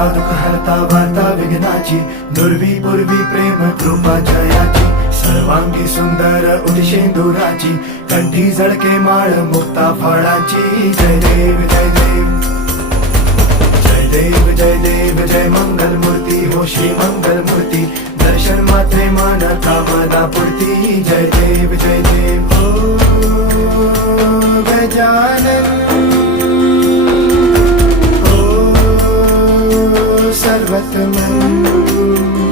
हरता दुःख हरता वार्ता विघ्नाची, दुर्वी पूर्वी प्रेम कृपा जयाची, सर्वांगी सुंदर उदिशेंदुराची, कंठी झळके माळ मुक्ता फळाची. जय देव जय देव जय देव जय देव जय मंगल मूर्ती हो श्री मंगल मूर्ती, दर्शन मात्रे मन कामना पूर्ती. जय देव जय देव हो गजानन हो सर्वतमन.